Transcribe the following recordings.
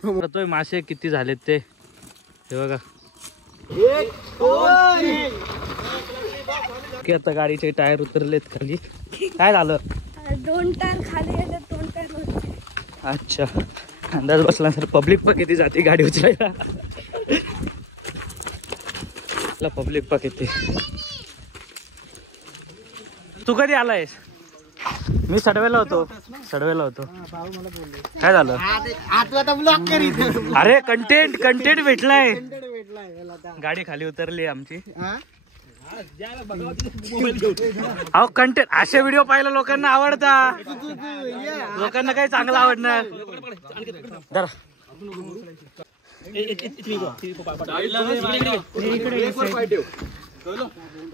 करतोय मासे किती झालेत ते हे बघा. की आता गाडीचे टायर उतरलेत खाली. काय झालं? 2 टायर खाली गेले, 2 टायर होते. अच्छा, अंदाज बसला तर पब्लिक पण किती जाते गाडी उचलायला. पब्लिक पण किती. तू कधी आलायस? मी सडवेला होतो. काय झालं? अरे कंटेंट भेटलाय. गाडी खाली उतरली आमची. अहो कंटेंट असे व्हिडिओ पाहायला लोकांना आवडता. लोकांना काही चांगलं आवडणार.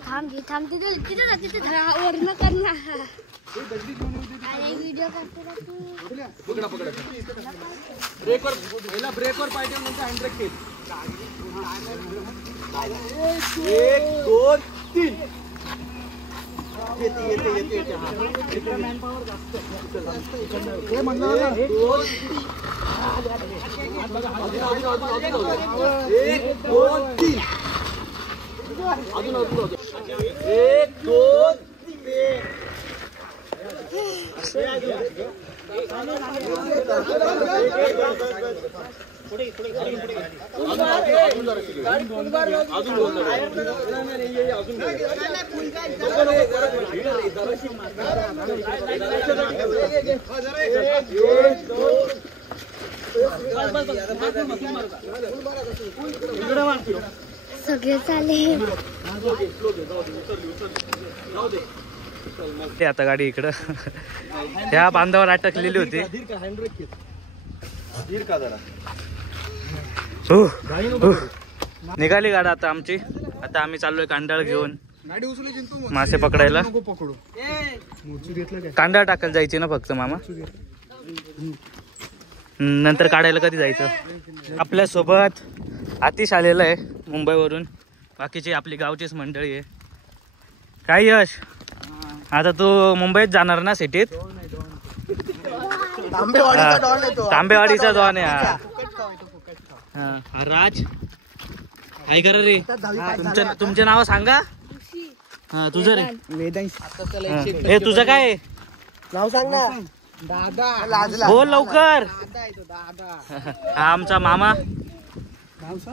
थांब तिथे वर्ण करणार. व्हिडिओ करते ब्रेकवर पाहिजे म्हणजे हँडब्रेक केली. 1 2 3 येते मॅनपॉवर जास्त. हे म्हणलं 1 2 3 1 2 3 अजून 1 2 3 सगळे चाले. ते आता गाडी इकडं त्या बांधावर अटकलेली होती. निघाली गाडी आता आमची. आता आम्ही चाललोय कांडाळ घेऊन मासे पकडायला. कांडाळ टाकायला जायची ना फक्त मामा. नंतर काढायला कधी जायचं? आपल्या सोबत आतिश आलेलं आहे मुंबईवरून. बाकीची आपली गावचीच मंडळी आहे. काय यश, आता तू मुंबईत जाणार ना सिटीत? तांबेवाडीचा डॉन आहे हा. राज काय कर रे? तुमचे नाव सांगा. हा तुझं रे? हे तुझं काय नाव सांग ना. दादा बोल लवकर. हा आमचा मामा.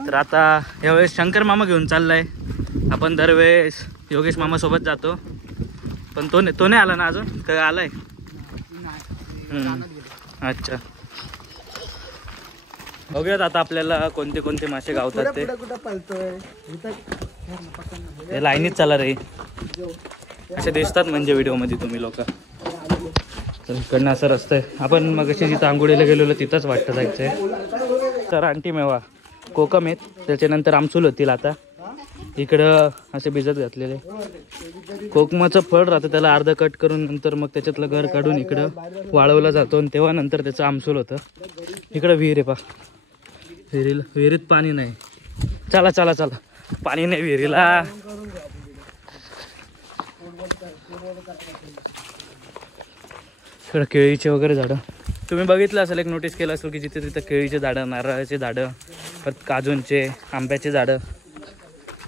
तर आता यावेळेस शंकर मामा घेऊन चाललाय. आपण दरवेळेस योगेश मामा सोबत जातो, पण तो नाही आला ना अजून. काय आलाय? अच्छा, बघूयात आता आपल्याला कोणते कोणते मासे गावतात ते. लाईनीत चला रे, असे दिसतात म्हणजे व्हिडिओ मध्ये तुम्ही लोक. तर इकडनं असं रस्ता आहे. आपण मग अशी जिथं आंघोळीला गेलेलो तिथंच वाटतं जायचंय. तर आंटी मेवा कोकम आहेत, त्याच्यानंतर आमसूल होतील. आता इकडं असे भिजत घातलेले कोकमाचं फळ राहतं, त्याला अर्ध कट करून नंतर मग त्याच्यातलं घर काढून इकडं वाळवलं जातो आणि तेव्हा नंतर त्याचं आमसूल होतं. इकडं विहीर आहे पा. विहिरीत पाणी नाही. चला चला चला, पाणी नाही विहिरीला. इकडं केळीचे वगैरे झाडं तुम्ही बघितलं असेल, एक नोटीस केलं असेल की जिथे तिथं केळीचे झाडं, नारळाचे झाडं, परत काजूंचे, आंब्याचे झाडं,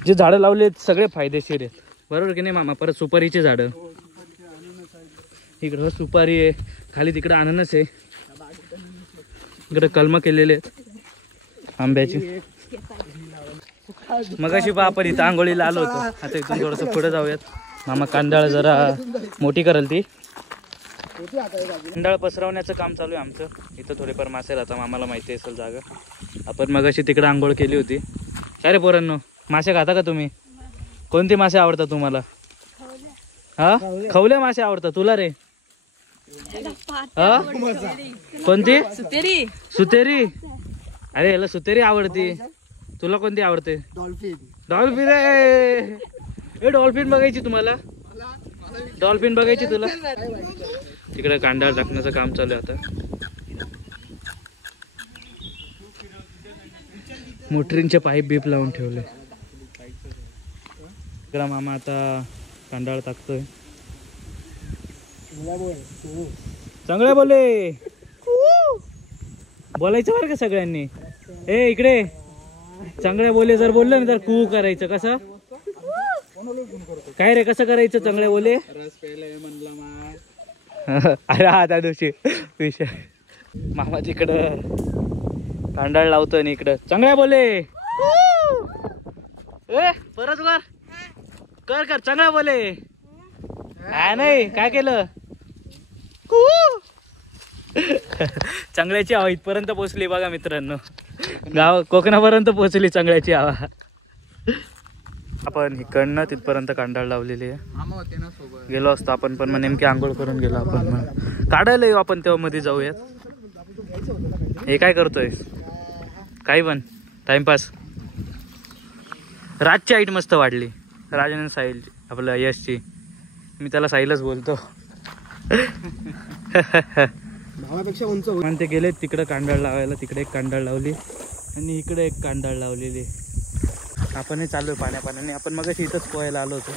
जे झाडं लावले सगळे फायदेशीर आहेत, बरोबर की नाही मामा? परत सुपारीचे झाडं, इकडं सुपारी आहे, खाली तिकडं अननस आहे, इकडं कलम केलेले आहेत आंब्याची. मगाशी पहा आपण इथं आंघोळीला आलो होतो. आता इथून थोडंसं पुढे जाऊयात. मामा कांडाळ जरा मोठी करेल ती. कांडाळ पसरवण्याचं काम चालू आहे आमचं. इथं थोडेफार मासे राहतात, आम्हाला माहिती असेल जागा. आपण मगाशी तिकडे आंघोळ केली होती. काय रे पोरांनो, मासे खाता का तुम्ही? कोणते मासे आवडतात तुम्हाला? हा, खवले मासे आवडतात तुला रे? हा, कोणती? सुतेरी. सुतेरी? अरे याला सुतेरी आवडती. तुला कोणती आवडते? डॉल्फिन. डॉल्फिन आहे. डॉल्फिन बघायची तुम्हाला? डॉल्फिन बघायची तुला? तिकडे कांडाळ टाकण्याचं काम चालू आहे आता. मोटरींचे पाईप बीप लावून ठेवले. मामा आता कांडाळ टाकतोय. चांगल्या बोले बोलायचं बरं का सगळ्यांनी. ए इकडे चांगल्या बोले जर बोललं ना तर कू करायचं. कसं काय रे कसं करायचं चांगल्या बोले. अरे हा त्या दिवशी विषय मामा तिकडं कांडाळ लावतोय आणि इकडं चांगल्या बोले. ए परत कर कर चांगल्या बोले. हा नाही काय केलं. चांगल्याची हवा इथपर्यंत पोहोचली बघा मित्रांनो. गाव कोकणापर्यंत पोहोचली चांगल्याची हवा. आपण इकडनं तिथपर्यंत कांडाळ लावलेली आहे. गेलो असतो आपण पण मग नेमकी आंघोळ करून गेलो आपण. मग काढायला येऊ आपण तेव्हा मध्ये जाऊयात. हे काय करतोय काही पण टाइमपास. राजची हाईट मस्त वाढली. राजाने साहिल आपलं यशची. मी त्याला साहिलच बोलतो. भावापेक्षा उंच होईल. पण ते गेले तिकडं कांडाळ लावायला. तिकडे एक कांडाळ लावली आणि इकडे एक कांडाळ लावलेली. आपणही चाललोय पाण्याने. आपण मग इथंच पोहायला आलो होतो.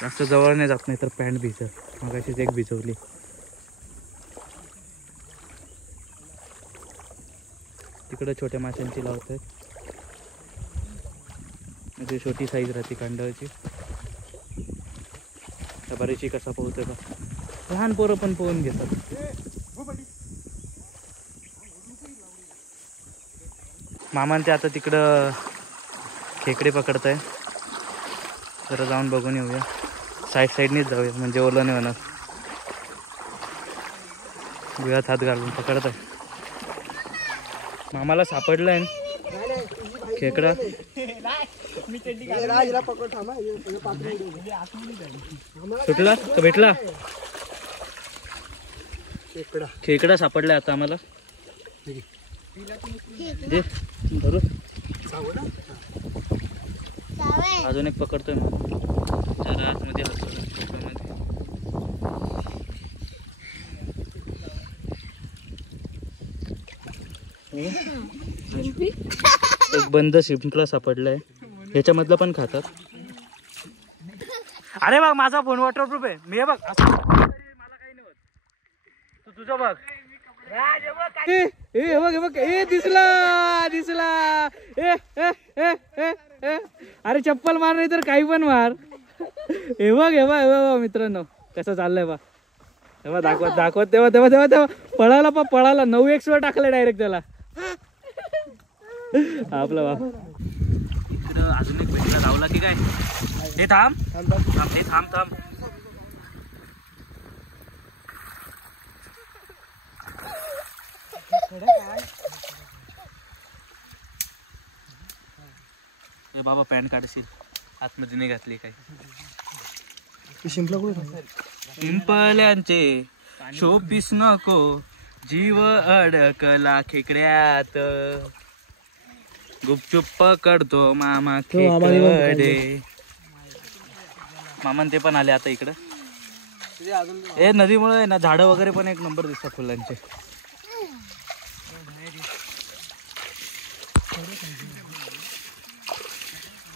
जास्त जवळ नाही जात नाही तर पॅन्ट भिजत. मग अशीच एक भिजवली. तिकडे छोट्या माशांची लावतात. म्हणजे छोटी साईज राहते कांडाळची. बरीचशी कसा पोहतोय का. लहान पोरं पण पोहून घेतात. मामान ते आता तिकडं खेकडे पकडताय. जरा जाऊन बघून येऊया. साईडनीच जाऊया म्हणजे ओलं नाही होणार. गुळ्यात हात घालून पकडताय. मामाला सापडलंय खेकडा. सुटला का भेटला. खेकडा सापडलाय आता आम्हाला. दे धरू. अजून एक पकडतोय मग. जरा आतमध्ये एक बंद शिंपला सापडलाय. ह्याच्यामधलं पण खातात. अरे बघ माझा फोन वॉटरप्रूफ आहे. मी हे बघ मला काही नाही होत. तू तुझं बघ. हे बघ ए दिसला. अरे चप्पल मार नाही तर काही पण मार. हे बघ मित्रांनो कसं चाललंय बा. तेव्हा दाखवत तेव्हा पळाला 9x वर टाकलं डायरेक्ट त्याला. आपला बा इकडं अजून एक भेटला लावला की काय. हे थांब. बाबा पॅन्ट काढशील. आतमध्ये नाही घातली काय. शिंपल्यांचे शोपीस नको. जीव अडकला खेकड्यात. गुपचूप पकडतो मामा खेकडे. मामान ते पण आले आता इकडं. हे नदीमुळे ना झाडं वगैरे पण एक नंबर दिसतात फुलांचे.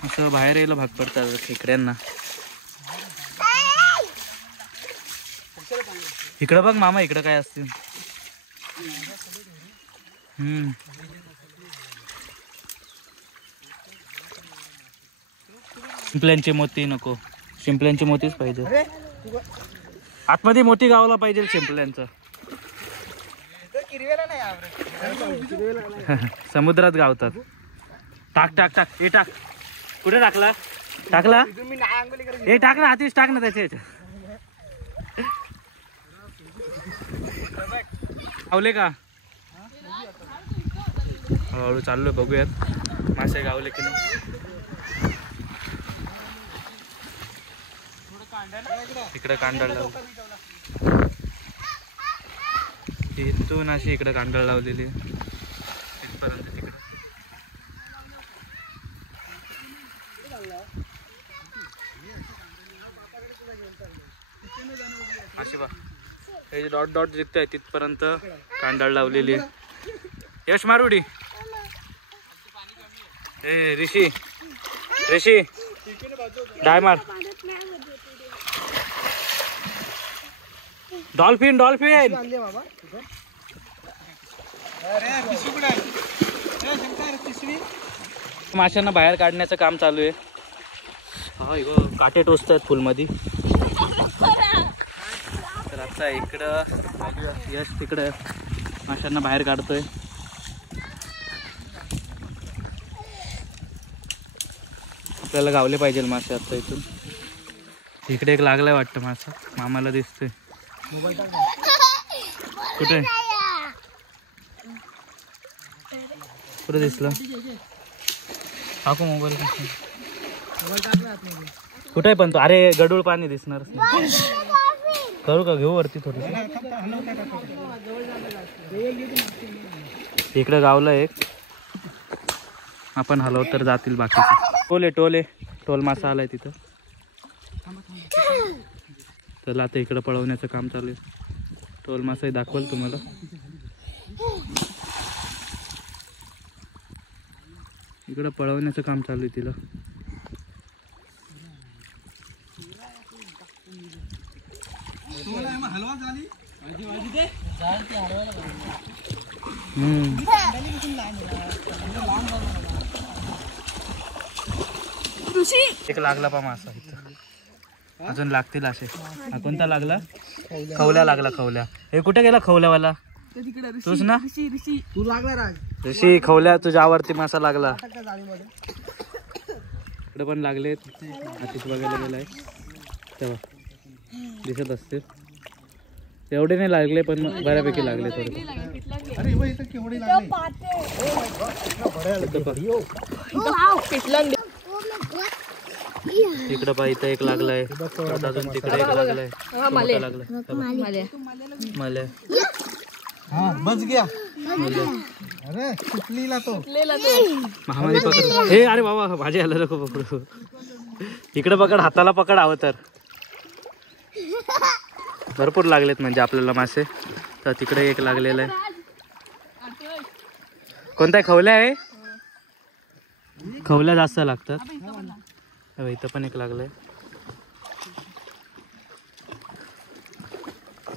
असं बाहेर यायला भाग पडतात खेकड्यांना. इकडं बघ मामा इकडं काय असते. शिंपल्यांचे मोती नको. शिंपल्यांचे मोतीच पाहिजे. आतमध्ये मोती गावला पाहिजे शिंपल्यांचं. समुद्रात गावतात. टाक हे टाक. कुठे टाकला हे टाक ना. हातीच टाक ना त्याच्या. गावले का. हळूहळू चाललोय बघूयात मासे गावले की नाही. इकडे कांडाळ लावली. इथून अशी इकडे कांडाळ लावलेली. तिथपर्यंत तिकडे अशी बा. हे जे डॉट दिसत आहे तिथपर्यंत कांडाळ लावलेली आहे. यश मारुडी. ए ऋषी डाय मार. डॉल्फिन डॉल्फिन आणली बाबा तिथं. अरे पिशवी कुठे आहे? शंकर पिशवी. माशांना बाहेर काढण्याचं काम चालू आहे. हा इगो काटे टोचत आहेत फुलमध्ये. तर आता इकडं यश तिकडं माशांना बाहेर काढतोय. आपल्याला गावले पाहिजे मासे आता इथून. इकडे एक लागलाय वाटतं मासा, मामाला दिसतोय. कुठे कुठे दिसलं? टाकू मोबाईल. कुठे पण तो? अरे गडूळ पाणी दिसणार. करू का? घेऊ वरती थोडी. इकडे गावला एक, आपण हलवत तर जातील बाकीचे. टोल मासा आलाय तिथं. त्याला आता इकडं पळवण्याचं काम चालू आहे. टोल मासाही दाखवल तुम्हाला. इकडं पळवण्याचं काम चालू आहे तिला. एक लागला पा मासा इथं. अजून लागतील असे. हा कोणता लागला? खवल्या लागला. खवल्या. हे कुठे गेला खवल्यावाला? तूच ना? तू लागला राज. ऋषी खवल्या तुझ्या आवडती मासा लागला. इकडे पण लागले. आतिश बघायला गेलाय तेव्हा दिसत असतील. एवढे नाही लागले पण बऱ्यापैकी लागले थोडे. अरे इथं केवढी लागली. इकडं पा इथं एक लागलाय. अजून तिकडे एक लागलाय. मला हा बस गया. अरे सुटलीला तो. महामारी पकड. हे अरे बाबा भाजी आलं नको पकडू. इकडे पकड, हाताला पकड हवं तर. भरपूर लागलेत म्हणजे आपल्याला मासे. तर तिकडे एक लागलेला आहे. कोणता खवल्या आहे? खवल्या जास्त लागतात. इथं पण एक लागलाय.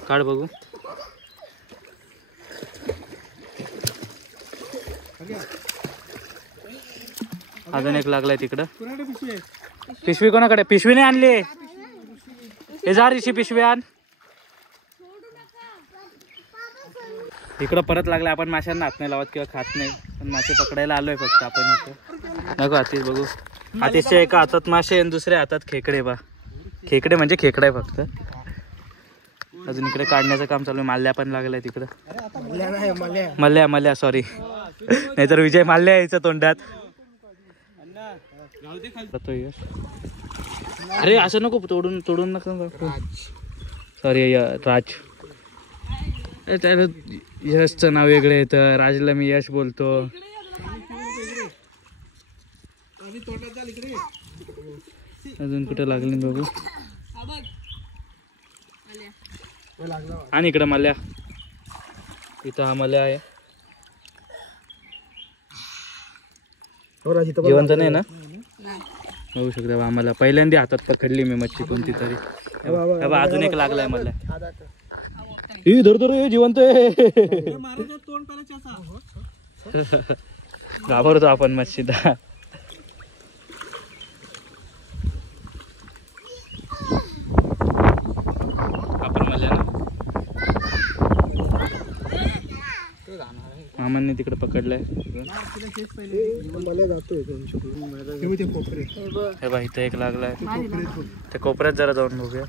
काढ बघू. अजून एक लागलाय तिकडं. पिशवी कोणाकडे? पिशवी नाही आणली. हे जा ऋषी पिशवी आण. इकडं परत लागलाय. आपण माशांना हात नाही लावत किंवा खात नाही, पण मासे पकडायला आलोय फक्त आपण इथं. नको आतिश बघू. आतिशच्या एका हातात मासे आणि दुसऱ्या हातात खेकडे. बा खेकडे म्हणजे खेकडा आहे फक्त. अजून इकडे काढण्याचं काम चालू आहे. माल्या पण लागलाय तिकडं. मल्ल्या सॉरी. नाहीतर विजय माल्या यायचं तोंडात. अरे असं नको तोडून नका. सॉरी राज. त्याला यशचं नाव वेगळं येतं. राजला मी यश बोलतो. अजून कुठे लागले बघू. आणि इकडं मल्या. इथं हा मल्या आहे. जिवंत नाही ना? होऊ शकतं. आम्हाला पहिल्यांदा हातात पकडली मी मच्छी कोणती तरी. अजून एक लागलाय मला. धर जिवंत आहे. घाबरतो आपण मच्छीदा. आपण मला ना मामांनी तिकडे पकडलाय. हे बा इथं एक लागलाय. त्या कोपऱ्यात जरा जाऊन बघूया.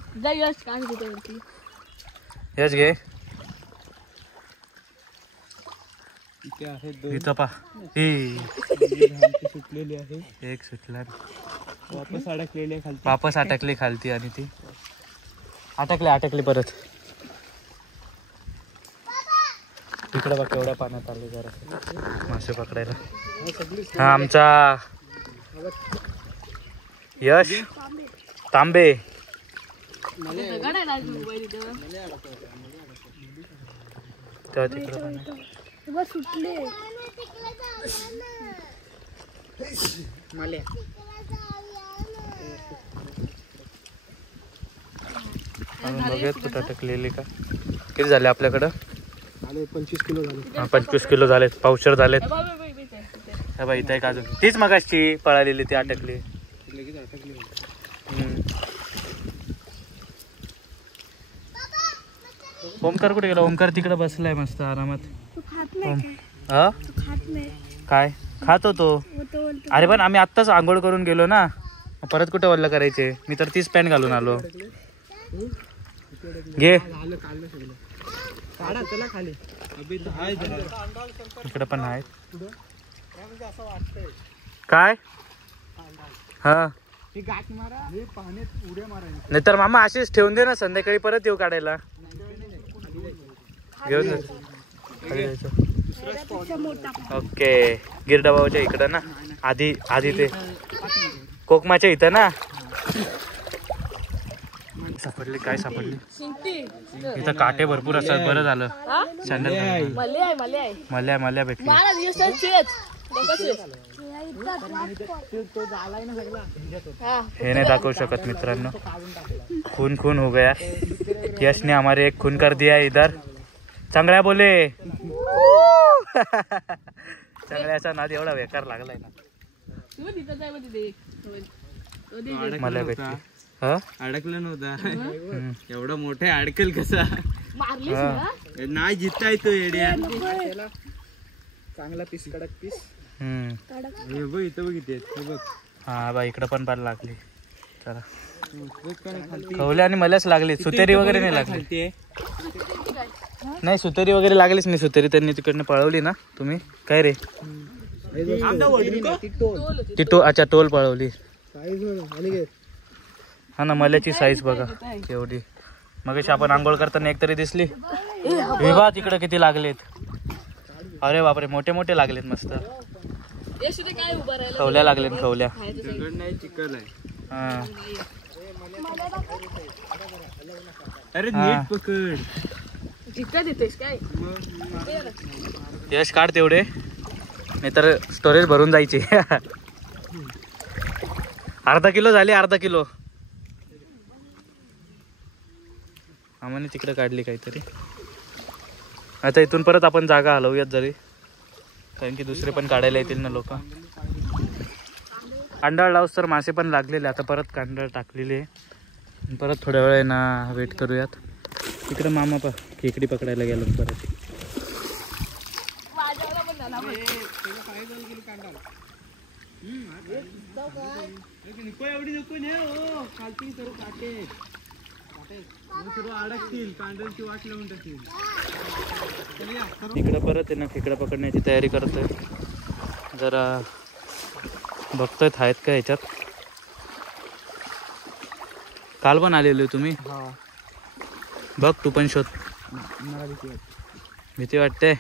यश घे. इथं पा सुटलेली आहे. एक सुटला. वापस अडकलेली आहे. वापस अटकली खालती आणि ती अटकली परत. इकडे बघ केवढ्या पाण्यात आले जरा मासे पकडायला. हा आमचा यश तांबे. तेव्हा तिकडे सुटले. बघूयात कुठं अटकलेली का. किती झाले आपल्याकडं? आले 25 किलो झाले. हा 25 किलो झालेत, पावशेर झालेत. हे बघ इथं एक अजून तीच मगाशी पळालेली ती अटकली. ओमकार कुठे गेला? ओमकार तिकडे बसलाय मस्त आरामात. तू खात नाही काय? हा तू खात नाही. काय खातो तो? मग तो बोलतो अरे पण आम्ही आत्ताच आंघोळ करून गेलो ना, परत कुठे वल्ल करायचे. मी तर तीच पॅन्ट घालून आलो. घे झालं काढलं सगळं. काढा चला खाली. इकडे पण आहेत. म्हणजे असं वाटतंय काय? हा हे गाठ मारा, हे पाण्यात उड्या मारायला. नाहीतर मामा अशीच ठेवून दे ना, संध्याकाळी परत येऊ काढायला. घेऊन जा. खाली जायचं. त्यापेक्षा मोठा. ओके गिरडाबाच्या इकडं ना, आधी ते कोकमाच्या इथं ना. सापडली काय सापडली? इथं काटे भरपूर असतात. बरं झालं सँडल मल्या भेटली. हे नाही दाखवू शकत मित्रांनो. खून हो गया. यश ने हमारे एक खून कर दिया इधर. चांगल्या बोले. चांगल्याचा नाद एवढा बेकार लागलाय ना. मला भेटली. अडकलं नव्हता. एवढा मोठा अडकल कसा? नाही जिता येतो येड्या. चांगला पीस, कडक पीस. हे बघ इथं बघ इथे बघ. हा बा इकडं पण पाल लागली. चला खवले आणि मलाच लागली. सुतेरी वगैरे नाही लागली. नाही सुतेरी वगैरे लागलीच नाही. सुतेरी त्यांनी तिकडनं पळवली ना तुम्ही. काय रे ती अच्छा टोल पळवली. हा ना मल्याची साईज बघा केवढी. मग आपण आंघोळ करताना एक तरी दिसली. विवाह तिकडे किती लागलेत. अरे बापरे मोठे मोठे लागलेत मस्त. खवल्या लागलेत खवल्या. चिकल आहे. हा अरे नीट पकड. यश काढ तेवढे, नाहीतर स्टोरेज भरून जायची. अर्धा किलो झाली. अर्धा किलो आम्हाला तिकडे काढली काहीतरी. आता इथून परत आपण जागा हलवूयात जरी, कारण की दुसरे पण काढायला येतील ना लोक. कांडाळ लावस तर मासे पण लागलेले. आता परत कांडाळ टाकलेली आहे. परत थोड्या वेळ ना वेट करूयात. तिकडे मामा खेकडी पकडायला गेलो परत. एवढी नको ने हो. खालती सर्व काटे सर्व अडकतील. कांड्यांची वाट लावून टाकतील. इकडे परत आहे ना खेकडा पकडण्याची तयारी करतोय. जरा बघतोय आहेत का ह्याच्यात. काल पण आलेलो तुम्ही. बघ तू पण शोध. भीती वाटते.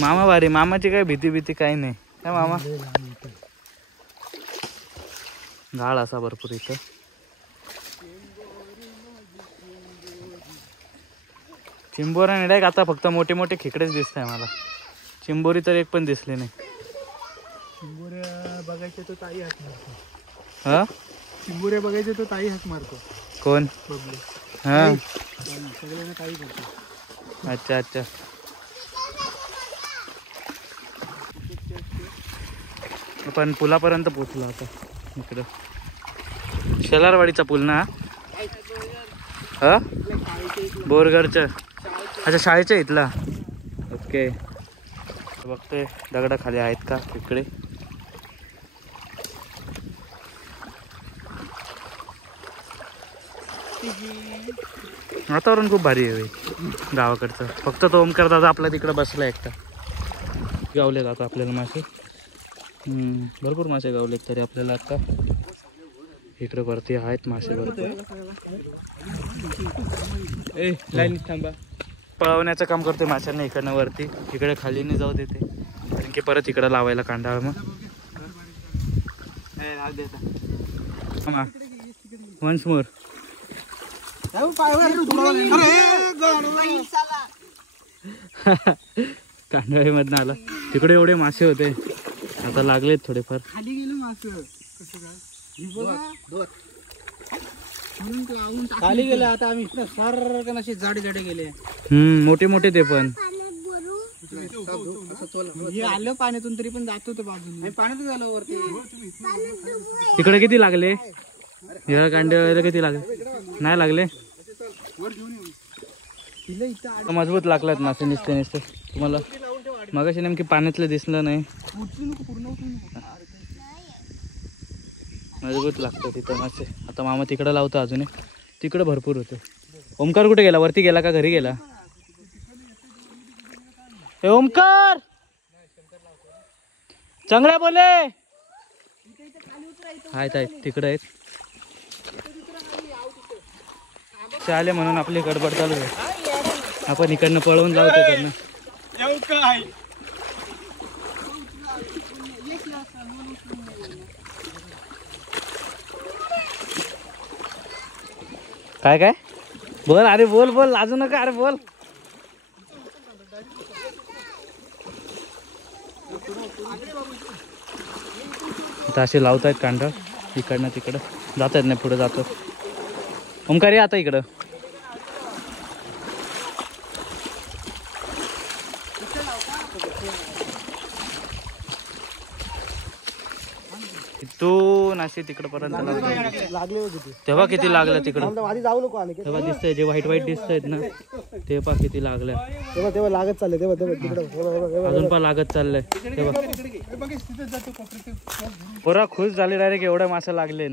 मामा भारी. मामाची काय भीती काही नाही काय मामा. गाळ असा भरपूर इथं. चिंबोरा नाही डायरेक्ट. आता फक्त मोठे मोठे खेकडेच दिसत आहे मला. चिंबोरी तर एक पण दिसली नाही. चिंबोऱ्या बघायचे तो ताई हात मारतो. हा चिंबोऱ्या बघायचे तो ताई हात मारतो. कोण? हा सगळ्यांना ताई बोलतो. अच्छा अच्छा. आपण पुलापर्यंत पोहोचलो आता. इकडं शेलारवाडीचा पूल ना. हा बोरगडच्या. अच्छा शाळेच्या इथला. ओके बघतोय दगडा खाली आहेत का इकडे. वातावरण खूप भारी आहे गावाकडचं. फक्त तो ओमकार दादा आपला तिकडे बसला एकटा. गावलेत आता आपल्याला मासे. भरपूर मासे गावलेत तरी आपल्याला आता. इकडे वरती आहेत मासे भरपूर. लाईन थांबा. पळवण्याचं काम करते माशांना इकडनं वरती. इकडे खाली नाही जाऊ देते कारण की परत इकडं लावायला कांडाळ. मग वन्स मोर. कांडाळी मधनं आला. तिकडे एवढे मासे होते आता लागलेत थोडेफार. खाली गेलो मासे. खाली गेले आता आम्ही इकडे सारखं असे झाडे झाडे गेले. मोठे मोठे ते पण. हे आलं पाण्यातून तरी पण जातो तो बाजूने. पाण्यातून झालं वरती. तिकडे किती लागले या कांड्याला? किती लागले? नाही लागले. मजबूत लागलात मासे निसते निसते. तुम्हाला मगाशी नेमकी पाण्यातलं दिसलं नाही. मजबूत लागतं तिथं मासे. आता मामा तिकडं लावतो अजून. तिकडं भरपूर होते. ओमकार कुठे गेला? वरती गेला का घरी गेला? ए ओमकार चांगल्या बोले. आहेत आहेत तिकडे आहेत. ते आले म्हणून आपली गडबड चालू आहे. आपण इकडनं पळवून जाऊ तिकडनं. काय काय बोल. अरे बोल बोल, लाजू नका. अरे बोल. आता असे लावतायत कांड. इकडनं तिकडं जात आहेत. नाही पुढे जातो. ओमकार ये आता इकडं. तू नाशी तिकडं पर्यंत लागले होते तेव्हा किती लागलं तिकडं? आधी जाऊ नको आले. तेव्हा दिसतंय जे व्हाईट व्हाईट दिसतंयत ना, ते पा किती लागल्या. तेव्हा लागत चालले. तेव्हा तिकडे अजून पण लागत चाललंय. तेव्हा पोरा खुश झाले डायरेक्ट. एवढ्या मासे लागले.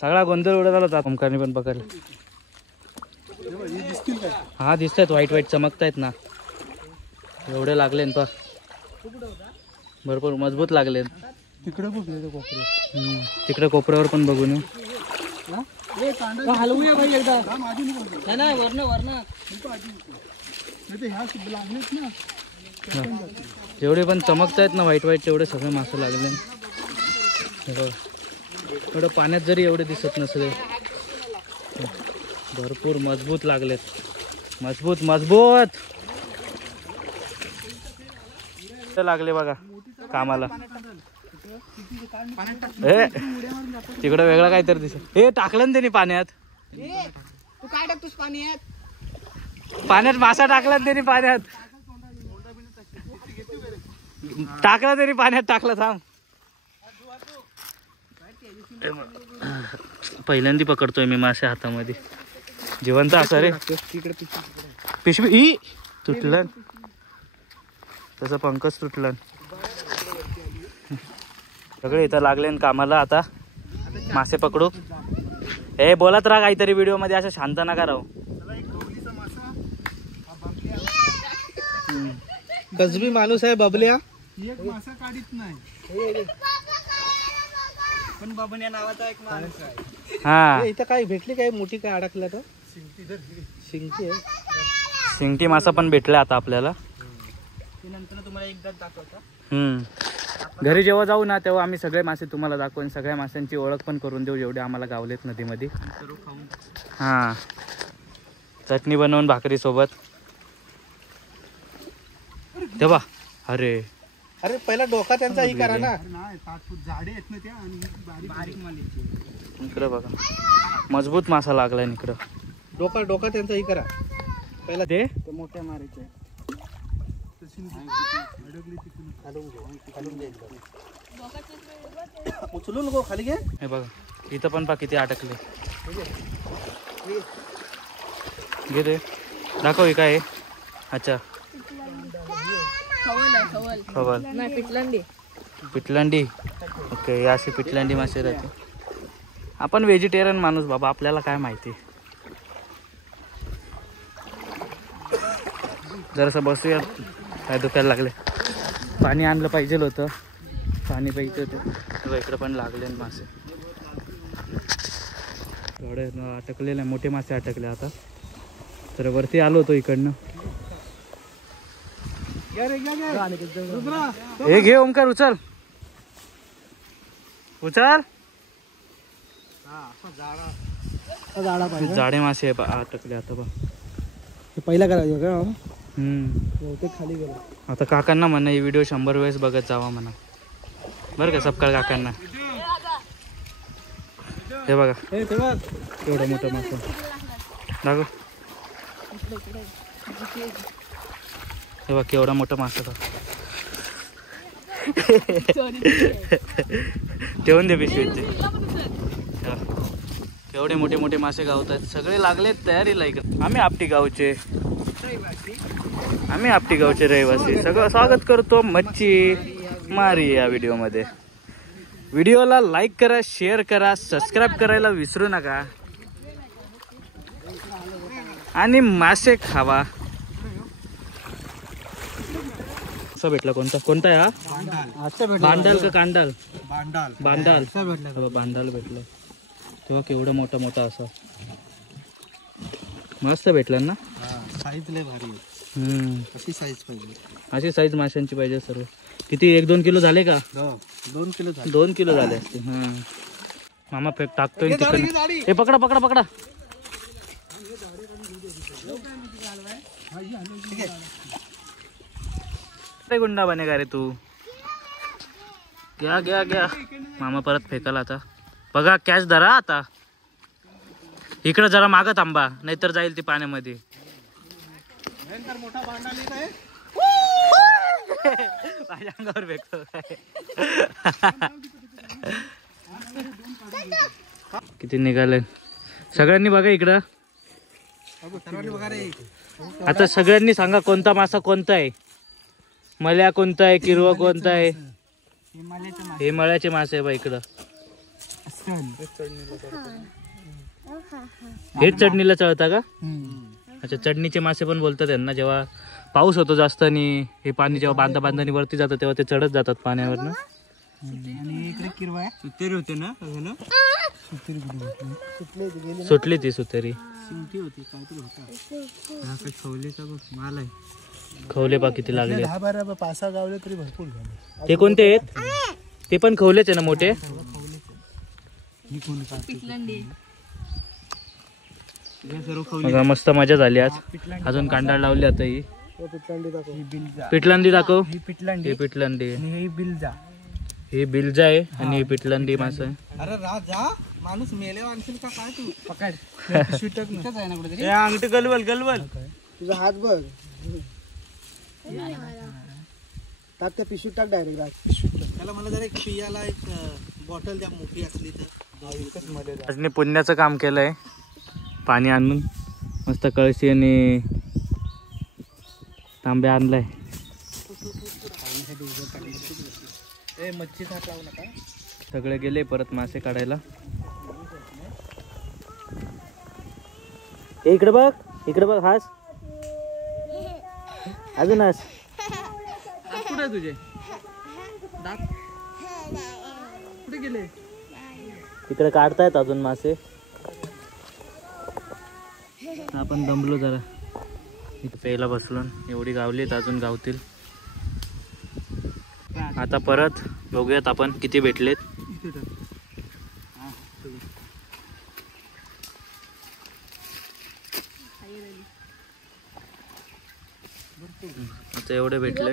सगळा गोंधळ उडत आला होता. ओमकारने पण पकडले. हा दिसतायत व्हाईट व्हाईट चमकतायत ना. एवढे लागले पा. भरपूर मजबूत लागले. तिकडे कोपरे. तिकडे कोपऱ्यावर पण बघून येऊ. हलवूया भाई एकदा. नाही वरण जेवढे पण चमकतायत ना व्हाईट व्हाईट तेवढे सगळे मासे लागले. एवढं पाण्यात जरी एवढे दिसत नसले, भरपूर मजबूत लागलेत. मजबूत मजबूत लागले बघा कामाला. ए तिकडं वेगळं काहीतरी दिसत. हे टाकलं ना त्यांनी पाण्यात. तू काय टाकतोस पाण्यात? पाण्यात मासा टाकला त्यांनी. पाण्यात टाकला त्यांनी. पाण्यात टाकला. थांब. पहिल्यांदा पकडतोय मी मासे हातामध्ये. जिवंत असा रे. पिशवी ही तुटलं. तसं पंकज तुटलं. सगळे इथं लागले कामाला. आता मासे पकडू. हे बोलत राहा काहीतरी व्हिडिओ मध्ये. असं शांत नका राहू. कसबी माणूस आहे बबल्या. एक मासा काढीत नाही पण बबन या नावाचा एक माणूस आहे. हा इथं काय भेटली काय मोठी काय अडकल्या तर शिंगटी आहे. शिंगटी मासा पण भेटला आता आपल्याला. नंतर तुम्हाला एकदा दाखवतो. घरी जेव्हा जाऊ ना तेव्हा आम्ही सगळे मासे तुम्हाला दाखवून सगळ्या माशांची ओळख पण करून देऊ जेवढे आम्हाला गावलेत नदीमध्ये. हा चटणी बनवून भाकरी सोबत. तेव्हा अरे अरे पहिला डोका त्यांचा ही करा ना. नाही 7 फूट जाडे आहेत ना त्या आणि बारीक मालीचे. इकडं बघा मजबूत मासा लागलाय इकडं. डोका त्यांचा ही करा पहिला. ते मोठ्या मारायचे. उचलू नको खाली घे. हे बघा इथं पण पा किती अटकले. घे ते दाखव. हे काय आहे? अच्छा खवल पिटलंडी. ओके अशी पिटलंडी मासे राहते. आपण व्हेजिटेरियन माणूस बाबा, आपल्याला काय माहिती. जरासं बसूया. काय दुखायला लागले. पाणी आणलं पाहिजे होतं. पाणी प्यायचं होतं. इकडं पण लागले मासे. एवढे अटकलेले मोठे मासे अटकले. आता तर वरती आलो होतो इकडनं. हे घे ओमकार. उचल उचल. जाडे मासे अटकले आता बघ. पहिला करायचं का? हम्म. ते खाली गेलं. आता काकांना म्हणा ही व्हिडिओ 100 वेळेस बघत जावा म्हणा बरं का. सपकाळ काकांना हे बघा हे ते बघ केवढा मोठा मासा दाखव. हे बघ केवढा मोठा मासा दाखव. ठेवून दे पिशवीचे. एवढे मोठे मोठे मासे गावत आहेत. सगळे लागलेत तयारीला इकडे. आम्ही आपटी गावचे रहिवासी सगळं स्वागत करतो मच्छी मारी या व्हिडिओमध्ये. व्हिडिओला लाईक करा, शेअर करा, सबस्क्राईब करायला विसरू नका आणि मासे खावा. असा भेटला कोणता आहे हा? बांडाल का कांडाल? बांडाल भेटला. तेव्हा केवढा मोठा मोठा असा मस्त भेटला ना. साईज लय भारी. अशी साईज पाहिजे. अशी साईज माशांची पाहिजे सर्व. किती 1-2 किलो झाले का? 2 किलो झाले. 2 किलो झाले असते. मामा फेक टाकतोय तिकडे. हे पकडा. गुंडा बनेगा रे तू. घ्या. मामा परत फेकाल आता. बघा कॅच धरा आता. इकडं जरा मागं थांबा नाहीतर जाईल ती पाण्यामध्ये. मोठा भांडा लिहित आहे. माझ्या अंगावर फेकतो किती निघाले. सगळ्यांनी बघा इकडं. आता सगळ्यांनी सांगा कोणता मासा कोणता आहे. मल्या कोणता आहे, किरवा कोणता आहे. हे मळ्याचे मासे आहे बा इकडं. हेच चढणीला चढता का? अच्छा, चढणीचे मासे पण बोलतात त्यांना. जेव्हा पाऊस होतो जास्त आणि हे पाणी जेव्हा बांधानी वरती जातं तेव्हा ते चढत जातात पाण्यावरनं. आणि इकडे किरवा आहे. सुतेरी होते ना. सुटली ती सुतेरी. होती काहीतरी होता. खवलेचा माल आहे. खवले पा किती लागले. 10-12 गावले तरी भरपूर झाले. ते कोणते आहेत? ते पण खवलेच आहे ना मोठे. बघा मस्त मजा झाली आज. अजून कांडाळ लावली आता. ही पिटलांडी दाखव. ही पिटलांडी. ही बिलजा आहे आणि ही पिटलांडी मासा आहे. अरे राजा माणूस मेले आणशील का काय तू? पकड. अंगठी गलबल तुझा हात बघ. टाक त्या पिशवीत टाक डायरेक्ट. त्याला मला जरा एक पियाला एक बॉटल द्या मोठी असली तर. आजने पुण्याचं काम केलंय. पाणी आणून मस्त कळशी आणि तांब्या आणलाय. मच्छी हात लावू नका. सगळे गेले परत मासे काढायला. इकडे बघ हास. अजून हास. कुठे तुझे दात कुठे गेले? इकडे काढतायत अजून मासे. आपण दमलो जरा. इथे प्यायला बसलो. एवढी गावलीत, अजून गावतील. आता परत बघूयात आपण किती भेटलेत. आता एवढे भेटले.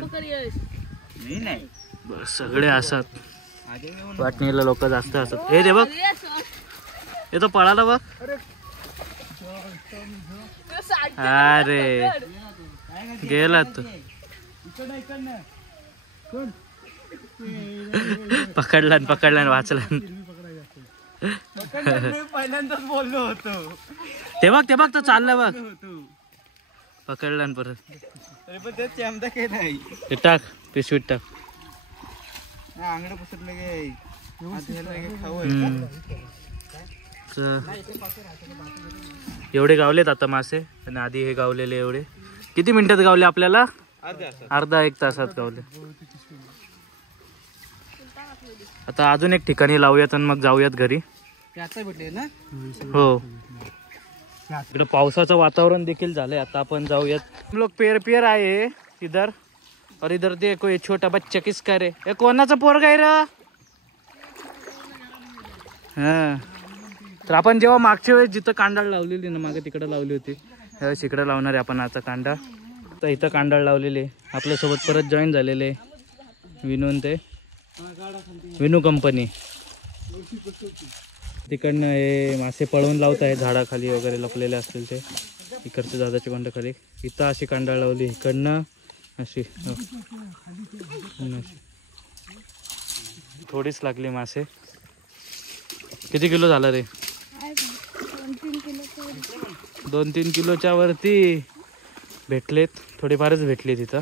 सगळे असतात. वाटणीला लोक जास्त असतात. हे दे बघ. हे तो पळाला बघ. अरे गेला तू. पकडला वाचला. पहिल्यांदाच बोललो होतो. ते बघ तो चालला बघ. पकडला परत. ते टाक पिशवीत टाक. अंगड पसरले गे. एवढे गावलेत आता मासे. आणि आधी हे गावलेले एवढे. किती मिनिटात गावले आपल्याला? अर्धा 1 तासात गावले. आता अजून एक ठिकाणी लावूयात आणि मग जाऊयात घरी. भेटले ना. हो, इकडे पावसाचं वातावरण देखील झालंय. आता आपण जाऊयात. हम लोग पेर आए इधर. और इधर देखो ये छोटा बच्चा किसका रे. हे कोणाचा पोरगा आहे रे? हा, तर आपण जेव्हा मागच्या वेळेस जिथं कांडाळ लावलेली ना, मागे तिकडे लावली होती, त्यावेळेस इकडे लावणार आहे आपण आता कांडाळ. तर इथं कांडाळ लावलेले. आपल्यासोबत परत जॉईन झालेले विनू ते विनू कंपनी. तिकडनं हे मासे पळवून लावत आहे, झाडाखाली वगैरे लपलेले असतील ते. इकडच्या झाडाची बंड खाली इथं अशी कांडाळ लावली, इकडनं अशी अशी. थोडीच लागली मासे. किती किलो झालं रे? आहे का? 2-3 किलो 2-3 किलोच्या वरती भेटलेत, थोडीफारच भेटली तिथं.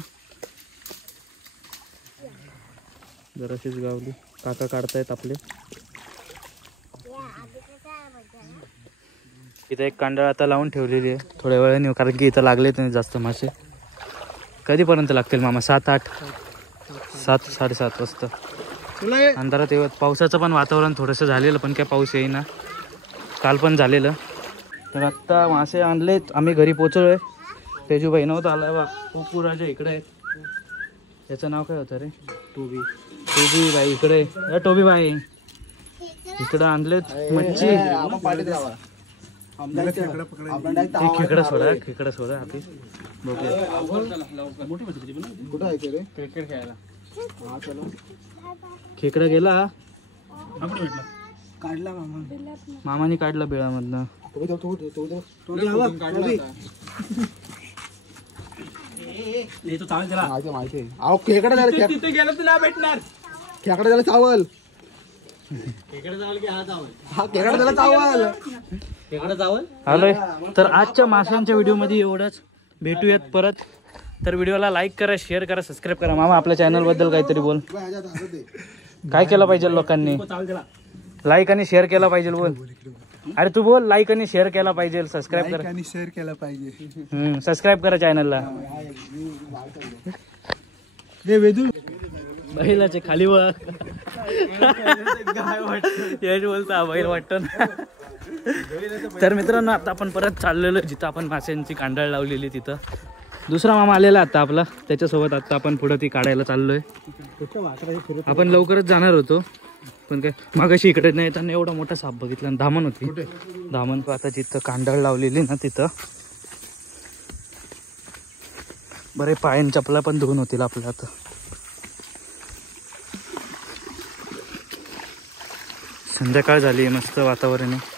जराशीच गावली. काका काढतायत आपले. इथं एक कांडाळ आता लावून ठेवलेली आहे थोड्या वेळाने, कारण की इथं लागलेत नाही जास्त मासे. कधीपर्यंत लागतील मामा? 7-8 7-7:30 वाजता अंधारात येत. पावसाचं पण वातावरण थोडंसं झालेलं, पण काय पाऊस येईना. काल पण झालेलं. तर आत्ता मासे आणलेत, आम्ही घरी पोचलोय. तेजूबाई नव्हतं आलाय बा, पोपुराच्या इकडे आहेत. त्याचं नाव काय होतं रे? टोबी बाई इकडे. टोबी बाई इकडं आणलेत मच्छी. खेकडा सोडा आपली क्रिकेट खेळायला खेकडा गेला, काढला मामाने काढला बिळामधनं. तिथे गेलं तर नाही भेटणार. खेकडा त्याला चावल. खेकडे जावल की हा जावल? हा खेकडा त्याला चावल. खेकडे जावल आलोय. तर आजच्या माशांच्या व्हिडिओमध्ये एवढंच. भेटूयात परत. तर व्हिडिओला लाईक करा, शेअर करा, सबस्क्राईब करा. मामा आपल्या चॅनलबद्दल काहीतरी बोल. काय केलं पाहिजे लोकांनी? लाईक आणि शेअर केला पाहिजे बोल. अरे तू बोल. लाईक आणि शेअर केला पाहिजे, सबस्क्राईब करा आणि शेअर केला पाहिजे. सबस्क्राईब करा चॅनलला. बैलाचे खाली बघ. यश बोलता बैल वाटतो ना. तर मित्रांनो आता आपण परत चाललेलो जिथं आपण माशांची कांडाळ लावलेली तिथं. दुसरा मामा आलेला आता आपला, त्याच्यासोबत आता आपण पुढं ती काढायला चाललोय. आपण लवकरच जाणार होतो, पण काय मागाशी इकडे नाही येताना एवढा मोठा साप बघितला. धामण होती, धामण. आता जिथं कांडाळ लावलेली ना तिथं बरे पायान चपला पण धुवून होतील आपल्या. आता संध्याकाळ झाली, मस्त वातावरण आहे.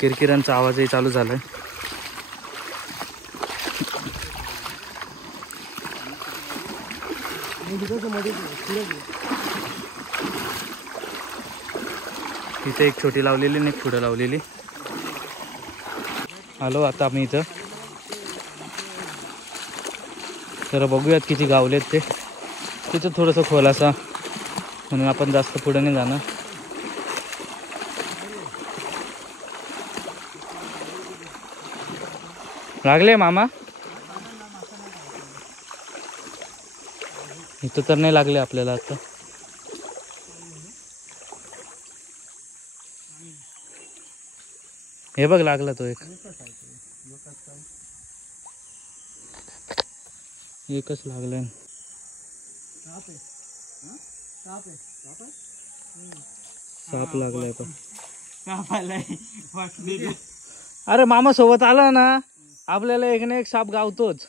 किरकिरांचा आवाजही चालू झालाय. इथे एक छोटी लावलेली आणि एक पुढे लावलेली. आलो आता आम्ही इथं. तर बघूयात किती गावलेत ते. तिथं थोडंसं खोलासा, म्हणून आपण जास्त पुढे नाही जाणार. लागले मामा? इथं तर नाही लागले आपल्याला आता. हे बघ लागला तो एक. एकच लागलाय. साप लागलाय तो. अरे मामा सोबत आला ना, आपल्याला एक ना एक साप गावतोच.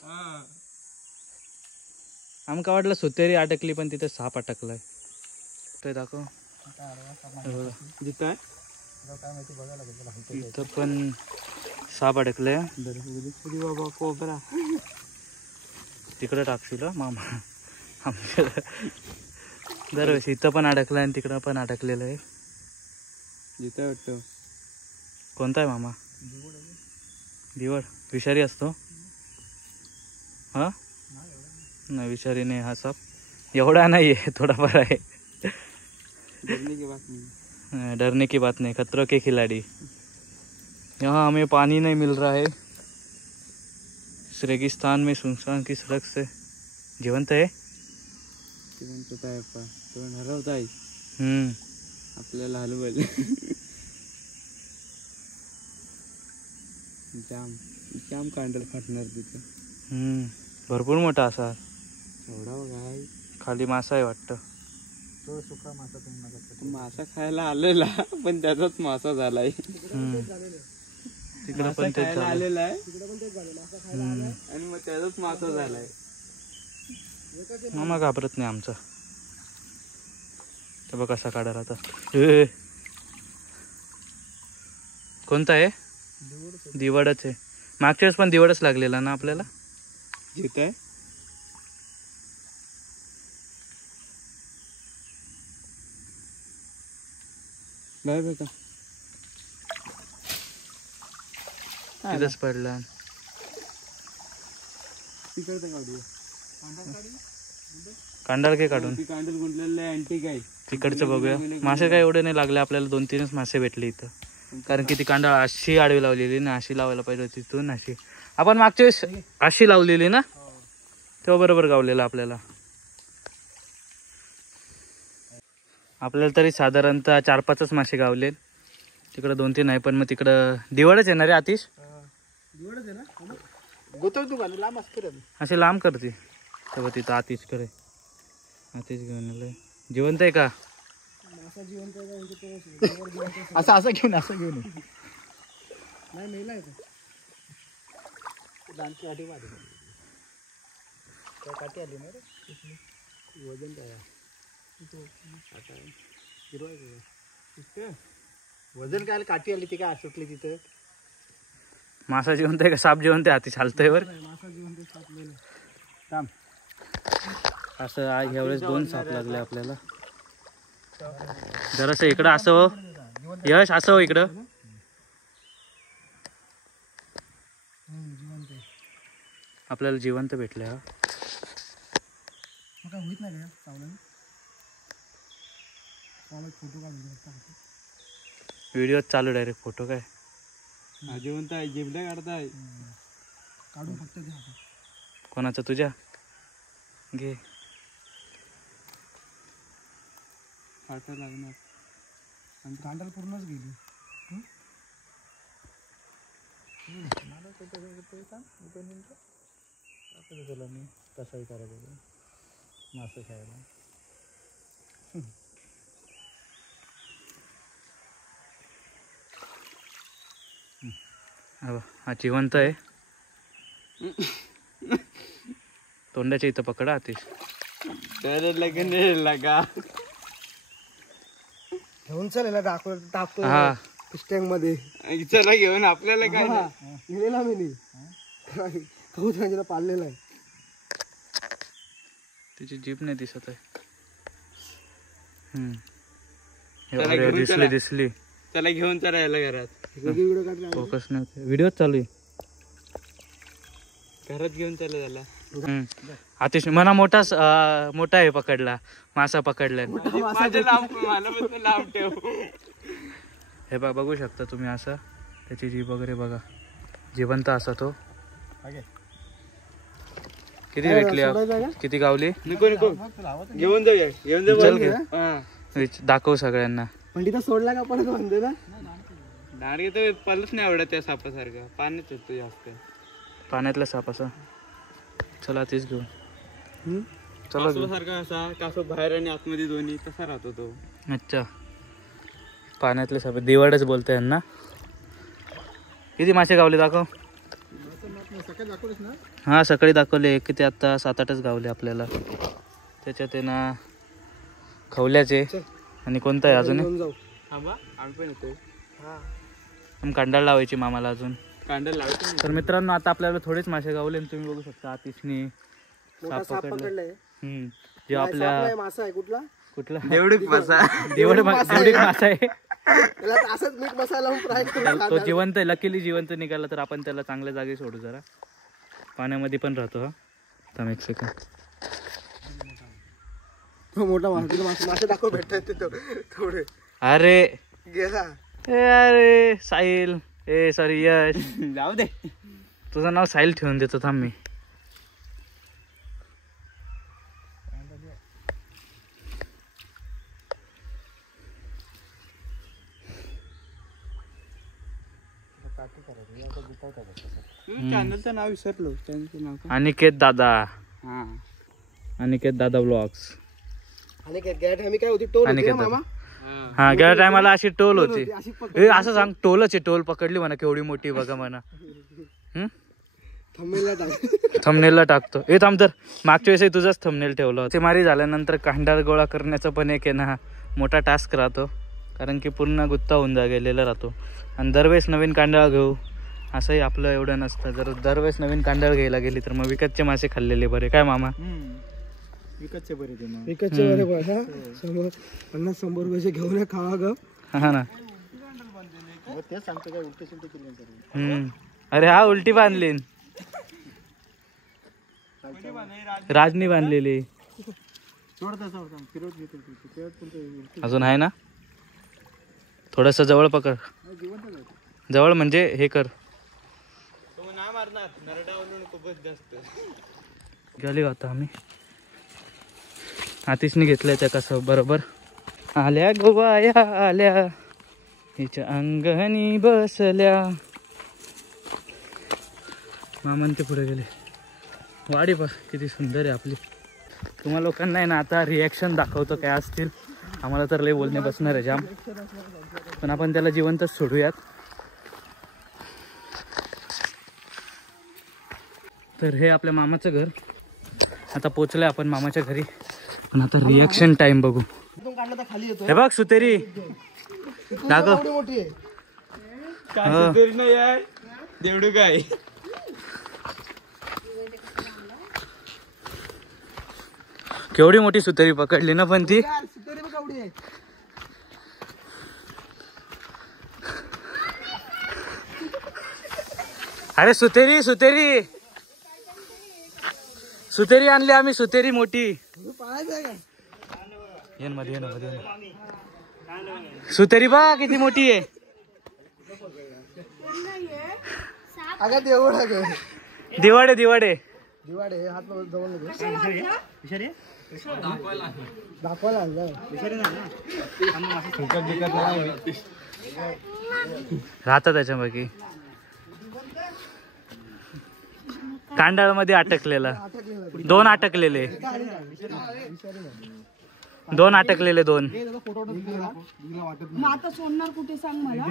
आमका वाटलं सुतेरी अटकली, पण तिथे साप अटकलाय. ते दाखव. इथं पण साप अडकलंय. तिकडं टाकशील मामा. आमच्या दरवेळेस इथं पण अडकलाय आणि तिकडं पण अडकलेलं आहे. जिथं वाटतं. कोणता आहे मामा? दिवड. विषारी असतो हा? नाही विषारी नाही हा साप. एवढा नाही आहे, थोडाफार आहे. डरने की बात नहीं, खतरों के खिलाड़ी. यहाँ हमें पानी नहीं मिल रहा है. इस रेगिस्तान में सुनसान की सड़क से. जिवंत आहे. हरवत आहे आपल्याला हलवल. जाम जाम कांडल फाटणार तिथं. भरपूर मोठा असा. एवढा बघा खाली मासा आहे वाटतं. सुका मासा मासा खायला आलेला, पण त्याचाच मासा झालाय. तिकडे पण तेच आलेला आहे आणि मग त्याचाच मासा झालाय. मामा घाबरत नाही आमचा. ते बघ कसा काढायला आता. कोणता आहे? दिवडच आहे. मागच्या वेळेस पण दिवडच लागलेला ना आपल्याला. जित आहे बाय बघा तिथंच पडला. तिकडे काढूया कांडाळ काय काढून ती कांडल गुंतलेलं अँटिक आहे. तिकडचं बघूया. मासे काय एवढे नाही लागले आपल्याला. 2-3च मासे भेटले इथं. कारण की ती कांडाळ अशी आडवी लावलेली ना. अशी लावायला पाहिजे होती तिथून. अशी आपण मागच्या वेळेस अशी लावलेली ना, तेव्हा बरोबर गावलेला आपल्याला. आपल्याला तरी साधारणतः 4-5च मासे गावले. तिकडं 2-3 आहे, पण मग तिकडं दिवडच येणार रे आतिश. दिवडच आहे ना. गोतव तू घाल लांब असते असे लांब करते तेव्हा तिथं आतिश करे. आतिश घेऊन आलंय. जिवंत आहे का? असं असं घेऊन नाही मेला आहे दानची काठी मारली. त्या काठी आली ना रे. वजन काय वजन काय काठी आली ती काय सुटली तिथं. मासा जिवंत आहे का साप जिवंत आहे? आतिश चालतंय वर. असं आज ह्यावेळेस 2 साप लागले आपल्याला. जरासं इकडं असं हो. यश असं हो इकडं. आपल्याला जिवंत भेटले. हा काय होत नाही का चावलं. फोटो काढून व्हिडिओ चालू डायरेक्ट. फोटो काय जिवंत आहे. जिबड्या काढताय काढून फक्त घ्या. कोणाचं? तुझ्या घे. काटा लागणार. आणि कांडाल पूर्णच गेली. तसंही करायचं मासे खायला. हा जिवंत आहे. तोंडाच्या इथं पकडा आतिश. लगा घेऊन चल दाखव टाकतो हा स्टँग मध्ये. चला घेऊन आपल्याला काय गेलेला मी पाळलेला आहे. तिची जीभ नाही दिसत आहे. दिसली. चला घेऊन चला याला घरात. फोकस नाही. व्हिडिओ चालू आहे. घरात घेऊन चला त्याला. आतिश मना मोठा आहे पकडला. मासा पकडलाय. लांब ठेव. हे बघू शकता तुम्ही. असं त्याची जीभ वगैरे बघा. जिवंत असा तो. किती भेटली? किती गावली? घेऊन जाऊया. दाखव सगळ्यांना. पण तिथं सोडला का परत म्हणते ना. डायरेक्ट तर पलच नाही आवडत त्या सापासारखं. पाण्यात येतो जास्त. पाण्यातला साप असा. चला तेच घेऊन. चला सारखा असा कासव बाहेर आणि आतमध्ये दोन्ही तसा राहतो तो. अच्छा पाण्यातले साप. दिवाडच बोलते यांना. किती मासे गावले दाखव. हा सकाळी दाखवले. किती आता 7-8च गावले आपल्याला. त्याच्यात आहे ना खवल्याचे. आणि कोणता आहे अजून? आम्ही पण येतोय. कांडाळ लावायची मामाला अजून. कांडल लावायचं. तर मित्रांनो आता आपल्याला थोडेच मासे गावले. तुम्ही बघू शकता आतिशने साप पकडलाय. जे आपल्या मासा आहे कुठला देवडीक मासा. दिवड मासा आहे. असंच मीठ मसाला फ्राय करून तो जिवंत आहे. लकीली जिवंत निघाला तर आपण त्याला चांगल्या जागी सोडू. जरा पाण्यामध्ये पण राहतो. हा थांब एक सेकंड. मोठा मासे दाखव भेटतात तिथं थोडे. अरे गेला. अरे साहिल. सॉरी यश. जाऊ दे. तुझं नाव साहिल ठेवून देतो. थांब मी. चॅनलचं नाव विसरलो. त्यांचं नाव काय? अनिकेत दादा. हा अनिकेत दादा ब्लॉग्स. आणि आम्ही काय होती टोल होती ना मामा. हा गेल्या टायमाला अशी टोल होती. असं सांग टोलच आहे. टोल पकडली म्हणा केवढी मोठी बघा म्हणा. थंबनेलला टाकतो. थांब तर मागच्या वेळेस तुझाच थंबनेल ठेवला होता. मारी झाल्यानंतर कांडाळ गोळा करण्याचा पण एक आहे ना मोठा टास्क राहतो. कारण की पूर्ण गुत्ता होऊन गेलेला राहतो. आणि दरवेळेस नवीन कांडाळ घेऊ असंही आपलं एवढं नसतं. जर दरवेळेस नवीन कांडाळ घ्यायला गेली तर मग विकतचे मासे खाल्लेले बरे, काय मामा? विकतचे बरे ते मग. विकतचे बरे बघा 50-100 रुपयाचे घेऊन या खावा ग. हा ना. तेच सांगतो काय उलटे सुलटे केले. अरे हा उलटी बांधली, राजनी बांधलेली. अजून आहे ना, थोडस जवळ पकड. जवळ म्हणजे हे कर. गेली आता आम्ही आतिशने घेतलंय त्या कसं बरोबर. आल्या गोवाया आल्या हिच्या अंगणी बसल्या. मामान ते पुढे गेले. वाडी बघ किती सुंदर आहे आपली. तुम्हा लोकांना आहे ना आता रिॲक्शन दाखवतो काय असतील. आम्हाला तर लय बोलणे बसणार आहे जाम, पण आपण त्याला जिवंतच सोडूयात. तर हे आपल्या मामाचं घर. आता पोचलोय आपण मामाच्या घरी, पण आता रिॲक्शन टाइम बघू. हे बघ सुतेरी दाखव. मोठी आहे देवडू काय केवढी मोठी सुतेरी पकडली ना पण ती. अरे सुतेरी सुतेरी सुतेरी आणली आम्ही, सुतेरी मोठी. येन मध्ये येन मध्ये सुतेरी बा किती मोठी आहे. अगं देवड आहे. दिवाडे दिवाडे दिवाडे हात जवळ दाखवायला आणलं. राहतात त्याच्यापैकी. कांडाळ मध्ये अटकलेला, दोन अटकलेले, दोन अटकलेले, दोन. मग आता सोडणार कुठे सांग मला.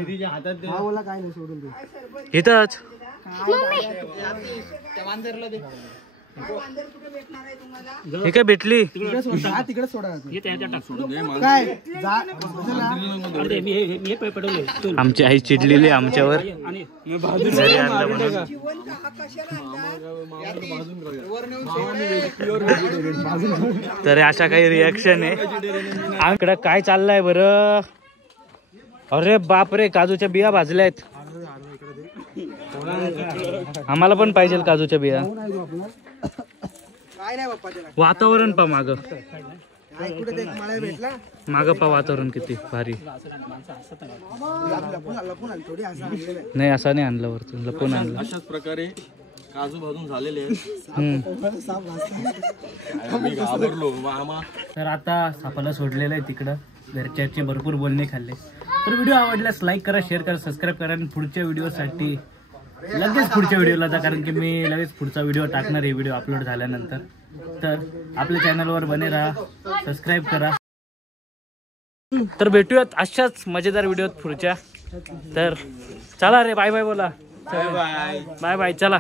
काय नाही सोडून दे. इथंच हे काय भेटली. तिकडे सोडा काय आमची आई चिडलेली आमच्यावर. घरी आणलं म्हणून. तर अशा काही रिॲक्शन आहे. आमच्याकडे काय चाललंय बरं. अरे बापरे, काजूच्या बिया भाजल्यात. आम्हाला पण पाहिजे काजूच्या बिया. काय नाही बाप्पा त्याला. वातावरण पा माग कुठे ते मला भेटला. माग पा वातावरण किती भारी. लपून थोडी असं आणलेलं आहे. नाही असा नाही आणलं वरतून, लपून आणलं. अशाच प्रकारे काजू भाजून झालेले तर आता सापाला सोडलेलं आहे तिकडं. घरच्याचे भरपूर बोलणे खाल्ले. तर व्हिडिओ आवडल्यास लाईक करा, शेअर करा, सबस्क्राईब करा. आणि पुढच्या व्हिडिओसाठी लगेच पुढच्या व्हिडिओला जा, कारण की मी लगेच पुढचा व्हिडिओ टाकणार आहे व्हिडिओ अपलोड झाल्यानंतर. तर आपल्या चॅनलवर बने राहा, सबस्क्राईब करा. तर भेटूयात अशाच मजेदार व्हिडिओत पुढच्या. तर चला रे, बाय बाय बोला. बाय बाय, चला.